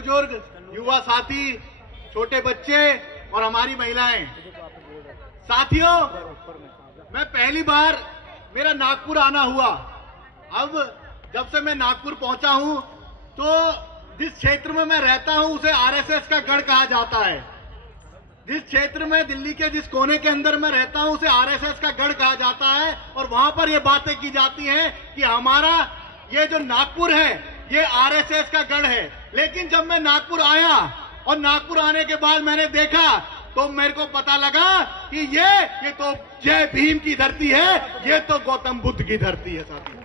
बुजुर्ग, युवा साथी, छोटे बच्चे और हमारी महिलाएं, साथियों, मैं पहली बार मेरा नागपुर आना हुआ। अब जब से मैं नागपुर पहुंचा हूं तो जिस क्षेत्र में मैं रहता हूं उसे आरएसएस का गढ़ कहा जाता है। जिस क्षेत्र में, दिल्ली के जिस कोने के अंदर मैं रहता हूं उसे आरएसएस का गढ़ कहा जाता है और वहां पर ये बातें की जाती हैं कि हमारा ये जो नागपुर है ये आरएसएस का गढ़ है। लेकिन जब मैं नागपुर आया और नागपुर आने के बाद मैंने देखा तो मेरे को पता लगा कि ये तो जय भीम की धरती है, ये तो गौतम बुद्ध की धरती है। साथियों,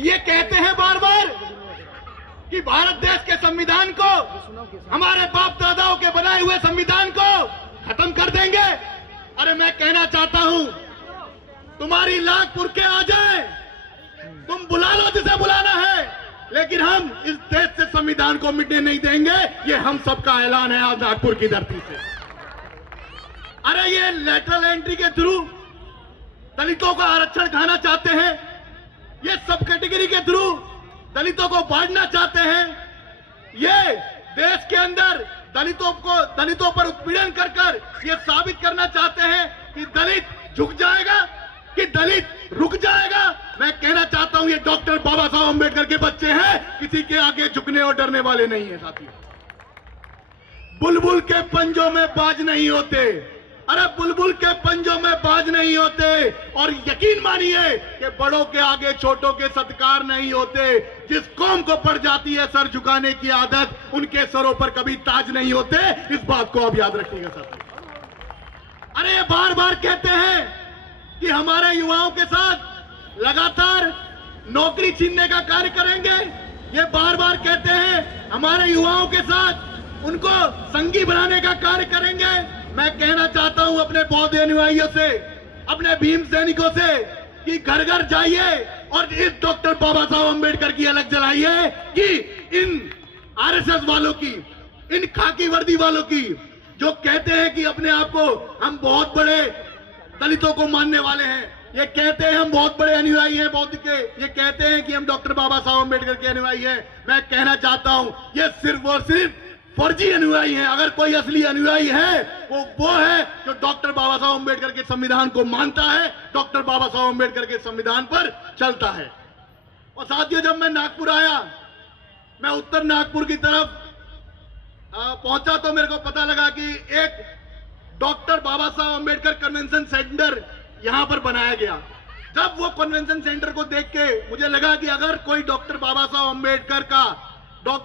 ये कहते हैं बार बार कि भारत देश के संविधान को, हमारे बाप दादाओं के बनाए हुए संविधान को खत्म कर देंगे। अरे मैं कहना चाहता हूं, तुम्हारी लाख पुरखे आ जाए, तुम बुला लो जिसे बुलाना है, लेकिन हम इस देश से संविधान को मिटने नहीं देंगे। ये हम सबका ऐलान है आज नागपुर की धरती से। अरे ये लेटरल एंट्री के थ्रू दलितों का आरक्षण खाना चाहते हैं, ये सब कैटेगरी के थ्रू दलितों को बांटना चाहते हैं, ये देश के अंदर दलितों पर उत्पीड़न कर कर ये साबित करना चाहते हैं कि दलित झुक जाएगा, कि दलित रुक जाएगा। मैं कहना चाहता हूं ये डॉक्टर बाबा साहब अंबेडकर के बच्चे हैं, किसी के आगे झुकने और डरने वाले नहीं है। साथियों, बुलबुल के पंजों में बाज नहीं होते। अरे बुलबुल के पंजों में बाज नहीं होते। और यकीन मानिए कि बड़ों के आगे छोटों के सत्कार नहीं होते। जिस कौम को पड़ जाती है सर झुकाने की आदत, उनके सरों पर कभी ताज नहीं होते। इस बात को आप याद रखिएगा साथियों। अरे ये बार बार कहते हैं कि हमारे युवाओं के साथ लगातार नौकरी छीनने का कार्य करेंगे। ये बार बार कहते हैं हमारे युवाओं के साथ उनको संगी बनाने का कार्य करेंगे। मैं कहना चाहता हूं अपने बौद्ध अनुयायियों से, अपने भीम सैनिकों से कि घर घर जाइए और इस डॉक्टर बाबा साहब अंबेडकर की अलग जलाइए कि इन आरएसएस वालों की, इन खाकी वर्दी वालों की, जो कहते हैं कि अपने आप को हम बहुत बड़े दलितों को मानने वाले हैं, ये कहते हैं हम बहुत बड़े अनुयायी हैं बौद्ध के, ये कहते हैं कि हम डॉक्टर बाबा साहब अंबेडकर के अनुयायी हैं। मैं कहना चाहता हूं ये सिर्फ और सिर्फ फर्जी अनुयायी हैं। अगर कोई असली अनुयायी है वो है जो डॉक्टर बाबा साहब अंबेडकर के संविधान को मानता है, डॉक्टर बाबा साहब अंबेडकर के संविधान पर चलता है। और साथियों, जब मैं नागपुर आया, मैं उत्तर नागपुर की तरफ पहुंचा तो मेरे को पता लगा कि एक डॉक्टर बाबा साहब अंबेडकर कन्वेंशन सेंटर यहां पर बनाया गया। जब वो कन्वेंशन सेंटर को देख के मुझे लगा कि अगर कोई डॉक्टर बाबा साहब अंबेडकर का,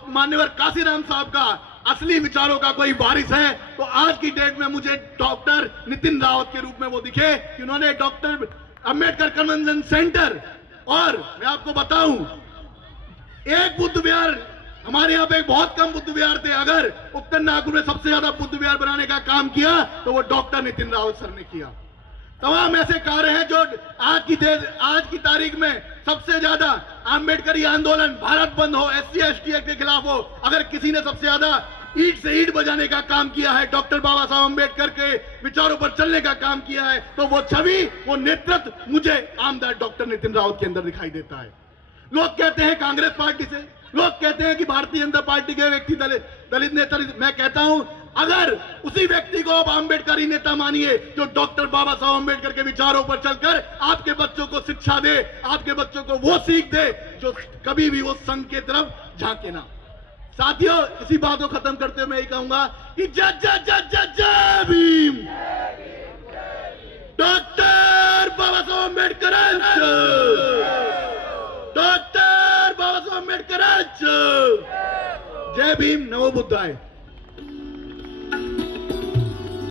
मान्यवर काशीराम साहब का असली विचारों का कोई वारिस है तो आज की डेट में मुझे डॉक्टर नितिन रावत के रूप में वो दिखे कि उन्होंने डॉक्टर अंबेडकर कन्वेंशन सेंटर, और मैं आपको बताऊं एक बुद्ध विहार, हमारे यहाँ पे बहुत कम बुद्ध विहार थे, अगर उत्तर नागपुर में सबसे ज्यादा बुद्ध विहार बनाने का काम किया तो वो डॉक्टर नितिन रावत सर ने किया। तमाम ऐसे कार्य हैं जो आज की तारीख में सबसे ज्यादा आम्बेडकरी आंदोलन, भारत बंद हो, SC ST एक्ट के खिलाफ हो, अगर किसी ने सबसे ज्यादा ईंट से ईंट बजाने का काम किया है, डॉक्टर बाबा साहब अंबेडकर के विचारों पर चलने का काम किया है, तो वो छवि, वो नेतृत्व मुझे आमदार डॉक्टर नितिन रावत के अंदर दिखाई देता है। लोग कहते हैं कांग्रेस पार्टी से, लोग कहते हैं कि भारतीय जनता पार्टी के व्यक्ति दलित नेता। मैं कहता हूं अगर उसी व्यक्ति को आप आम्बेडकरी नेता मानिए जो डॉक्टर बाबा साहब अंबेडकर के विचारों पर चलकर आपके बच्चों को शिक्षा दे, आपके बच्चों को वो सीख दे जो कभी भी वो संघ के तरफ झांके ना। साथियों, इसी बात को खत्म करते हुए मैं यही कहूंगा कि जय जय जय जय जय भीम, डॉक्टर बाबा साहब अम्बेडकर, डॉक्टर बाबा साहब अम्बेडकर, जय भीम, नमो बुद्धाय।